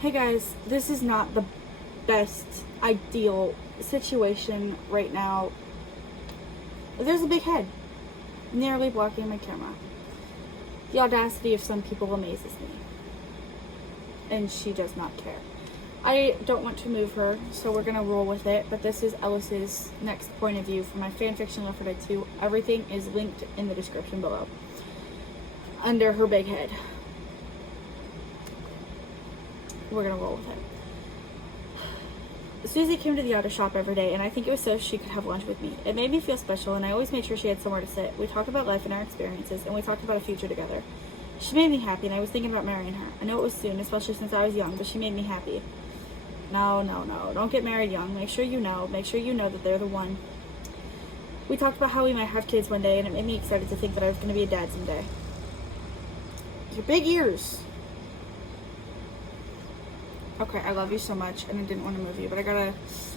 Hey guys, this is not the best ideal situation right now. There's a big head nearly blocking my camera. The audacity of some people amazes me. And she does not care. I don't want to move her, so we're gonna roll with it, but this is Ellis's next point of view for my fanfiction Left 4 Dead 2. Everything is linked in the description below. Under her big head. We're gonna roll with it. Susie came to the auto shop every day, and I think it was so she could have lunch with me. It made me feel special, and I always made sure she had somewhere to sit. We talked about life and our experiences, and we talked about a future together. She made me happy, and I was thinking about marrying her. I know it was soon, especially since I was young, but she made me happy. No. Don't get married young. Make sure you know that they're the one. We talked about how we might have kids one day, and it made me excited to think that I was going to be a dad someday. Your big ears. Okay, I love you so much, and I didn't want to move you, but I gotta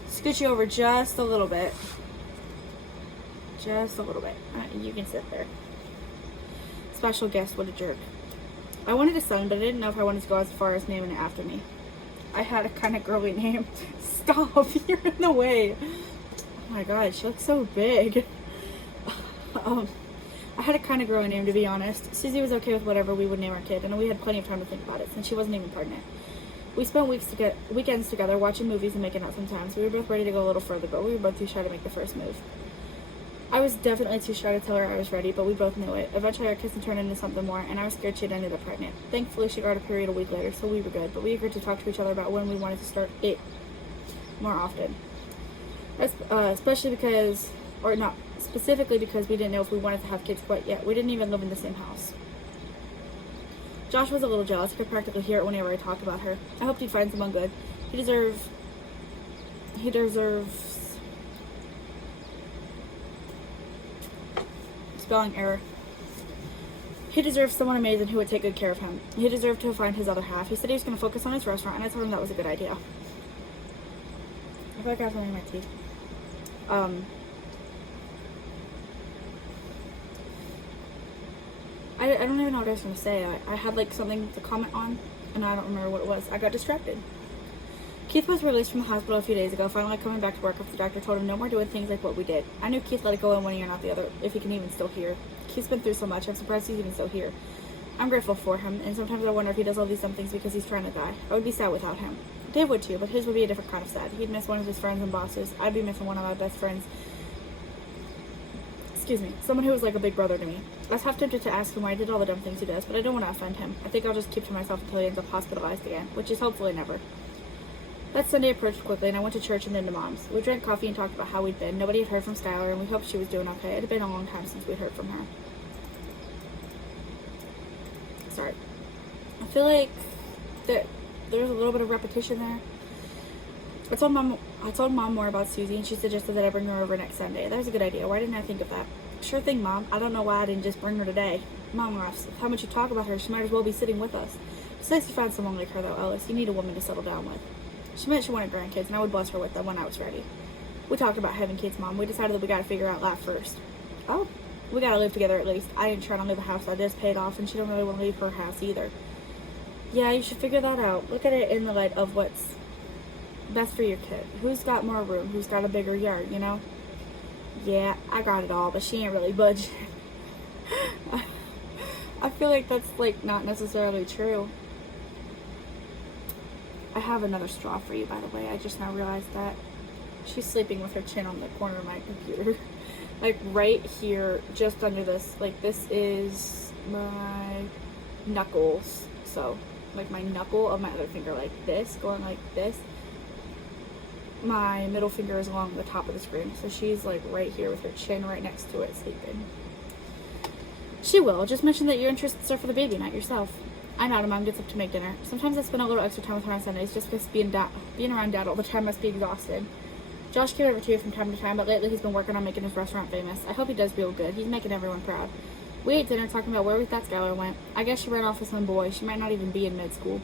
scooch you over just a little bit. Just a little bit. You can sit there. Special guest, what a jerk. I wanted a son, but I didn't know if I wanted to go as far as naming it after me. I had a kind of girly name. Stop, you're in the way. Oh my god, she looks so big. I had a kind of girly name, to be honest. Susie was okay with whatever we would name our kid, and we had plenty of time to think about it, since she wasn't even pregnant. We spent weekends together, watching movies and making out sometimes. We were both ready to go a little further, but we were both too shy to make the first move. I was definitely too shy to tell her I was ready, but we both knew it. Eventually our kissing turned into something more, and I was scared she'd ended up pregnant. Thankfully, she got her period a week later, so we were good, but we agreed to talk to each other about when we wanted to start it more often. Specifically because we didn't know if we wanted to have kids quite yet. We didn't even live in the same house. Josh was a little jealous. He could practically hear it whenever I talked about her. I hoped he'd find someone good. He deserves spelling error. He deserves someone amazing who would take good care of him. He deserved to find his other half. He said he was going to focus on his restaurant, and I told him that was a good idea. I feel like I have something in my teeth. I don't even know what I was going to say. I had like something to comment on, and I don't remember what it was. I got distracted. Keith was released from the hospital a few days ago, finally coming back to work after the doctor told him no more doing things like what we did. I knew Keith let it go in one ear, not the other, if he can even still hear. Keith's been through so much, I'm surprised he's even still here. I'm grateful for him, and sometimes I wonder if he does all these dumb things because he's trying to die. I would be sad without him. Dave would too, but his would be a different kind of sad. He'd miss one of his friends and bosses. I'd be missing one of my best friends. Someone who was like a big brother to me. I was half tempted to ask him why he did all the dumb things he does, but I don't want to offend him. I think I'll just keep to myself until he ends up hospitalized again, which is hopefully never. That Sunday approached quickly, and I went to church and then to Mom's. We drank coffee and talked about how we'd been. Nobody had heard from Skylar, and we hoped she was doing okay. It had been a long time since we'd heard from her. Sorry. I feel like there's a little bit of repetition there. I told Mom more about Susie, and she suggested that I bring her over next Sunday. That was a good idea. Why didn't I think of that? Sure thing, Mom. I don't know why I didn't just bring her today. Mom laughs. With how much you talk about her, she might as well be sitting with us. It's nice to find someone like her, though, Ellis. You need a woman to settle down with. She meant she wanted grandkids, and I would bless her with them when I was ready. We talked about having kids, Mom. We decided that we gotta figure out that first. Oh, we gotta live together at least. I ain't trying to leave a house I just paid off, and she don't really want to leave her house either. Yeah, you should figure that out. Look at it in the light of what's best for your kid. Who's got more room? Who's got a bigger yard, you know? Yeah, I got it all, but she ain't really budging. I feel like that's, like, not necessarily true. I have another straw for you, by the way. I just now realized that. She's sleeping with her chin on the corner of my computer. Like, right here, just under this. Like, this is my knuckles. So, like, my knuckle of my other finger, like this, going like this. My middle finger is along the top of the screen, so she's like right here with her chin right next to it, sleeping. She will. Just mention that your interests are for the baby, not yourself. I nod, and Mom gets up to make dinner. Sometimes I spend a little extra time with her on Sundays, just because being around Dad all the time must be exhausted. Josh came over to you from time to time, but lately he's been working on making his restaurant famous. I hope he does real good. He's making everyone proud. We ate dinner talking about where we thought Skylar went. I guess she ran off with some boy. She might not even be in med school.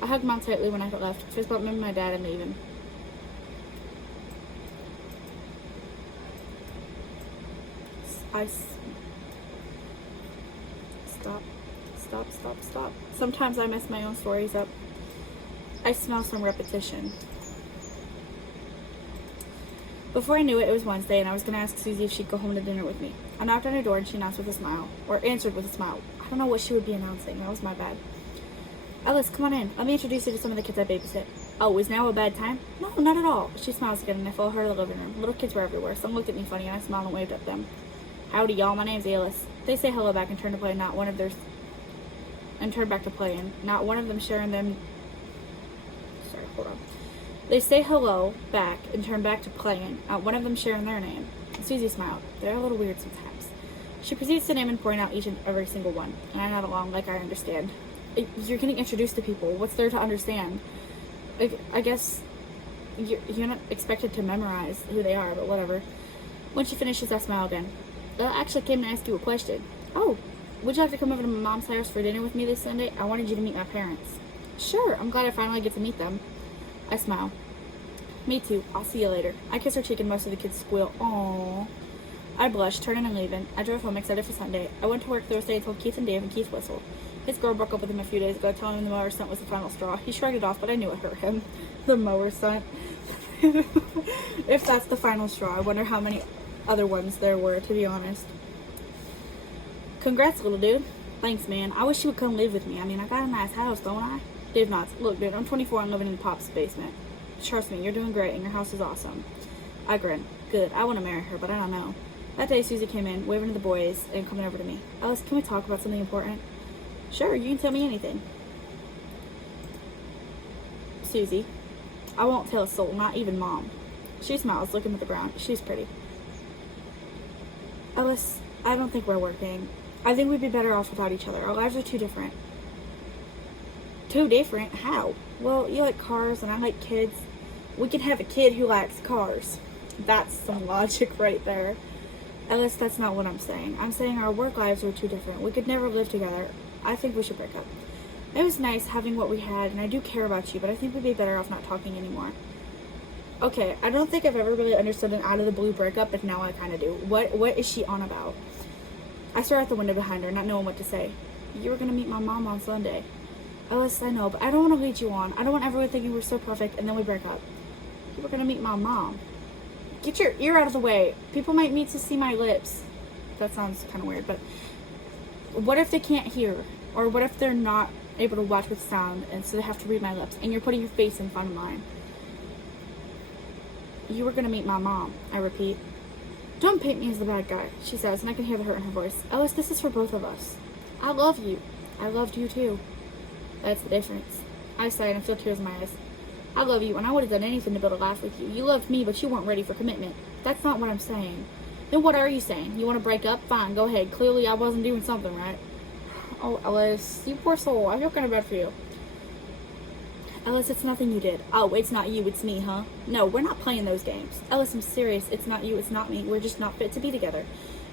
I hugged Mom tightly when I left. Fist bumped me, my dad, and leaving. Stop. Sometimes I mess my own stories up. I smell some repetition. Before I knew it, it was Wednesday, and I was going to ask Susie if she'd go home to dinner with me. I knocked on her door, and she announced with a smile. Or answered with a smile. I don't know what she would be announcing. That was my bad. Ellis, come on in. Let me introduce you to some of the kids I babysit. Oh, is now a bad time? No, not at all. She smiles again, and I follow her to the living room. Little kids were everywhere. Some looked at me funny, and I smiled and waved at them. Howdy, y'all. My name's Ellis. They say hello back and turn to play, not one of their... And turn back to playing. Not one of them sharing them... Sorry, hold on. They say hello back and turn back to playing, not one of them sharing their name. Susie smiled. They're a little weird sometimes. She proceeds to name and point out each and every single one, and I nod along like I understand. You're getting introduced to people. What's there to understand? I guess you're not expected to memorize who they are, but whatever. When she finishes, I smile again. I actually came to ask you a question. Oh, would you like to come over to my mom's house for dinner with me this Sunday? I wanted you to meet my parents. Sure, I'm glad I finally get to meet them. I smile. Me too. I'll see you later. I kiss her cheek and most of the kids squeal. Aww. I blush, turning and leaving. I drove home excited for Sunday. I went to work Thursday and told Keith and Dave, and Keith whistled. His girl broke up with him a few days ago, telling him the mower stunt was the final straw. He shrugged it off, but I knew it hurt him. The mower stunt. If that's the final straw, I wonder how many other ones there were, to be honest. Congrats, little dude. Thanks, man. I wish you would come live with me. I mean, I got a nice house, don't I? Dave nods. Look, dude, I'm 24 and living in Pop's basement. Trust me, you're doing great, and your house is awesome. I grin. Good. I want to marry her, but I don't know. That day, Susie came in, waving to the boys, and coming over to me. Ellis, can we talk about something important? Sure, you can tell me anything. Susie. I won't tell a soul, not even Mom. She smiles, looking at the ground. She's pretty. Ellis, I don't think we're working. I think we'd be better off without each other. Our lives are too different. Too different? How? Well, you like cars and I like kids. We can have a kid who likes cars. That's some logic right there. Ellis, that's not what I'm saying. I'm saying our work lives are too different. We could never live together. I think we should break up. It was nice having what we had, and I do care about you, but I think we'd be better off not talking anymore. Okay, I don't think I've ever really understood an out-of-the-blue breakup, but now I kind of do. What is she on about? I stare out the window behind her, not knowing what to say. You were going to meet my mom on Sunday. Ellis, I know, but I don't want to lead you on. I don't want everyone thinking we're so perfect, and then we break up. You were going to meet my mom. Get your ear out of the way. People might need to see my lips. That sounds kind of weird, but what if they can't hear? Or what if they're not able to watch with sound, and so they have to read my lips, and you're putting your face in front of mine? You were going to meet my mom, I repeat. Don't paint me as the bad guy, she says, and I can hear the hurt in her voice. Ellis, this is for both of us. I love you. I loved you too. That's the difference. I sigh and I feel tears in my eyes. I love you, and I would have done anything to build a life with you. You loved me, but you weren't ready for commitment. That's not what I'm saying. Then what are you saying? You want to break up? Fine, go ahead. Clearly I wasn't doing something right. Oh, Ellis, you poor soul. I feel kind of bad for you. Ellis, it's nothing you did. Oh, it's not you, it's me, huh? No, we're not playing those games. Ellis, I'm serious. It's not you, it's not me. We're just not fit to be together.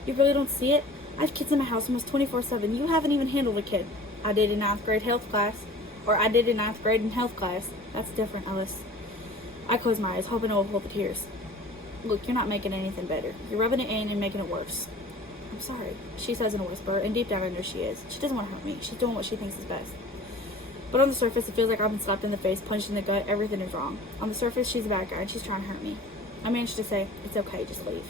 You really don't see it? I have kids in my house almost 24/7. You haven't even handled a kid. I did in 9th grade health class. Or I did in 9th grade in health class. That's different, Ellis. I close my eyes, hoping it will hold the tears. Look, you're not making anything better. You're rubbing it in and making it worse. I'm sorry, she says in a whisper, and deep down I know she is. She doesn't want to hurt me. She's doing what she thinks is best. But on the surface, it feels like I've been slapped in the face, punched in the gut, everything is wrong. On the surface, she's a bad guy, and she's trying to hurt me. I managed to say, it's okay, just leave.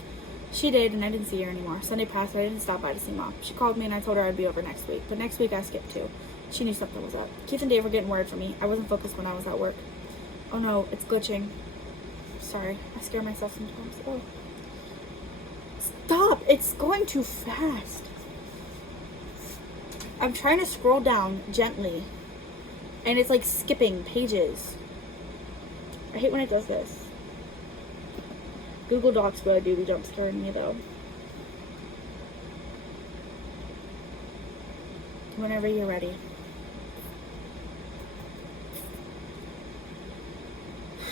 She did, and I didn't see her anymore. Sunday passed, but I didn't stop by to see Mom. She called me, and I told her I'd be over next week. But next week, I skipped too. She knew something was up. Keith and Dave were getting worried for me. I wasn't focused when I was at work. Oh no, it's glitching. Sorry, I scare myself sometimes. Oh. Stop! It's going too fast. I'm trying to scroll down gently, and it's like skipping pages. I hate when it does this. Google Docs really do be jump scaring me though. Whenever you're ready.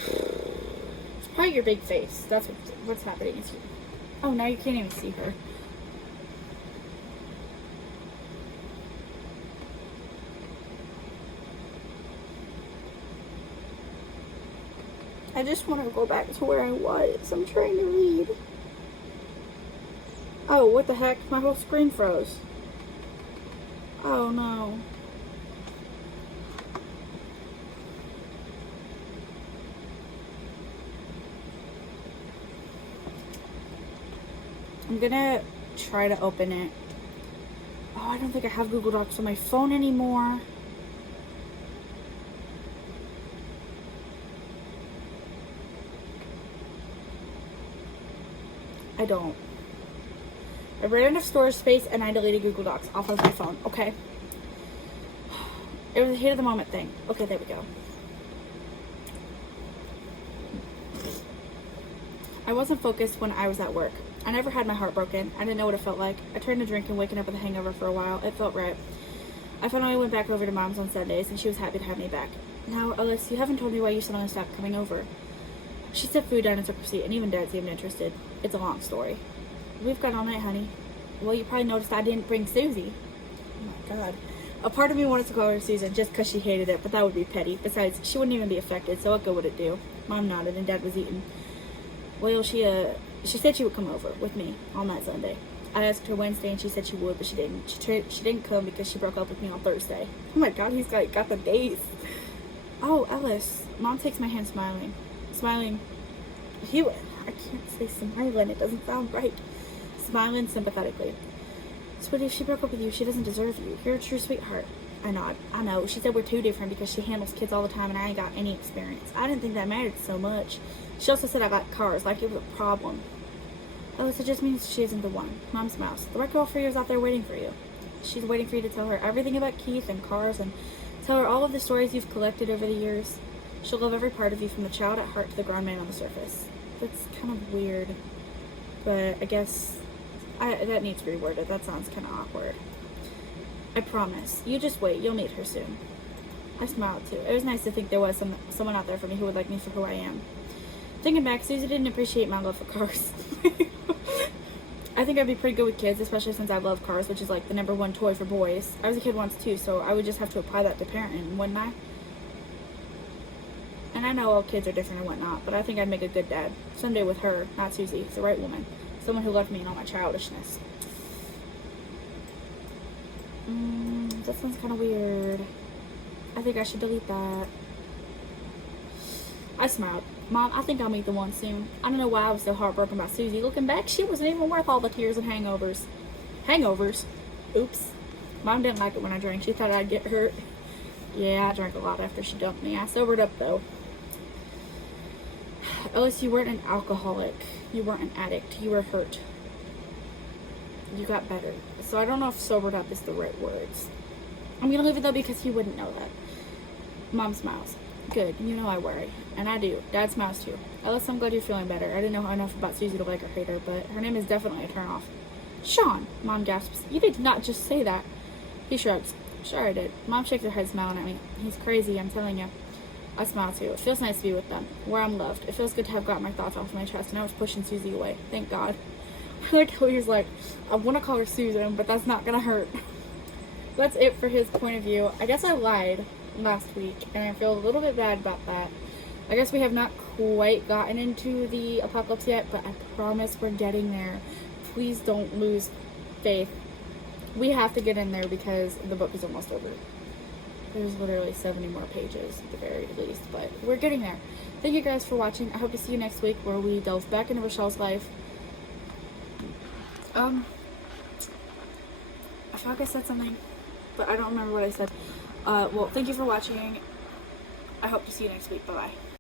It's probably your big face. That's what's happening. Oh, now you can't even see her. I just want to go back to where I was. I'm trying to read. Oh, what the heck? My whole screen froze. Oh no. I'm gonna try to open it. Oh, I don't think I have Google Docs on my phone anymore. I don't. I ran out of storage space and I deleted Google Docs off of my phone. Okay. It was a heat of the moment thing. Okay, there we go. I wasn't focused when I was at work. I never had my heart broken. I didn't know what it felt like. I turned to drinking, waking up with a hangover for a while. It felt right. I finally went back over to Mom's on Sundays, and she was happy to have me back. Now, Ellis, you haven't told me why you suddenly stopped coming over. She set food down and took her seat, and even Dad seemed interested. It's a long story. We've got all night, honey. Well, you probably noticed I didn't bring Susie. Oh, my God. A part of me wanted to call her Susan just because she hated it, but that would be petty. Besides, she wouldn't even be affected, so what good would it do? Mom nodded, and Dad was eating. Well, she said she would come over with me on that Sunday. I asked her Wednesday, and she said she would, but she didn't. She didn't come because she broke up with me on Thursday. Oh my God, he's got the days. Oh, Ellis. Mom takes my hand, smiling. I can't say smiling. It doesn't sound right. Smiling sympathetically. Sweetie, if she broke up with you, she doesn't deserve you. You're a true sweetheart. I nod. I know. She said we're too different because she handles kids all the time and I ain't got any experience. I didn't think that mattered so much. She also said I like cars, like it was a problem. Ellis, it just means she isn't the one. Mom smiles. The right girl for you is out there waiting for you. She's waiting for you to tell her everything about Keith and cars and tell her all of the stories you've collected over the years. She'll love every part of you from the child at heart to the grown man on the surface. That's kind of weird, but I guess that needs reworded. That sounds kind of awkward. I promise. You just wait. You'll meet her soon. I smiled too. It was nice to think there was someone out there for me who would like me for who I am. Thinking back, Susie didn't appreciate my love for cars. I think I'd be pretty good with kids, especially since I love cars, which is like the #1 toy for boys. I was a kid once too, so I would just have to apply that to parenting, wouldn't I? And I know all kids are different and whatnot, but I think I'd make a good dad. Someday with her, not Susie, the right woman. Someone who loved me and all my childishness. That sounds kind of weird. I think I should delete that. I smiled. Mom, I think I'll meet the one soon. I don't know why I was so heartbroken about Susie. Looking back, she wasn't even worth all the tears and hangovers. Hangovers? Oops. Mom didn't like it when I drank. She thought I'd get hurt. Yeah, I drank a lot after she dumped me. I sobered up, though. Ellis, you weren't an alcoholic. You weren't an addict. You were hurt. You got better. So I don't know if sobered up is the right words. I'm going to leave it, though, because he wouldn't know that. Mom smiles. Good. You know I worry. And I do. Dad smiles, too. Ellis, I'm glad you're feeling better. I didn't know enough about Susie to like or hate her, but her name is definitely a turnoff. Sean! Mom gasps. You did not just say that. He shrugs. Sure I did. Mom shakes her head, smiling at me. He's crazy, I'm telling you. I smile too. It feels nice to be with them, where I'm loved. It feels good to have got my thoughts off my chest, and I was pushing Susie away. Thank God. I like how he's like, I want to call her Susan, but that's not going to hurt. That's it for his point of view. I guess I lied last week, and I feel a little bit bad about that. I guess we have not quite gotten into the apocalypse yet, but I promise we're getting there. Please don't lose faith. We have to get in there because the book is almost over. There's literally 70 more pages at the very least, but we're getting there. Thank you guys for watching. I hope to see you next week where we delve back into Rochelle's life. I feel like I said something, but I don't remember what I said. Well, thank you for watching. I hope to see you next week. Bye-bye.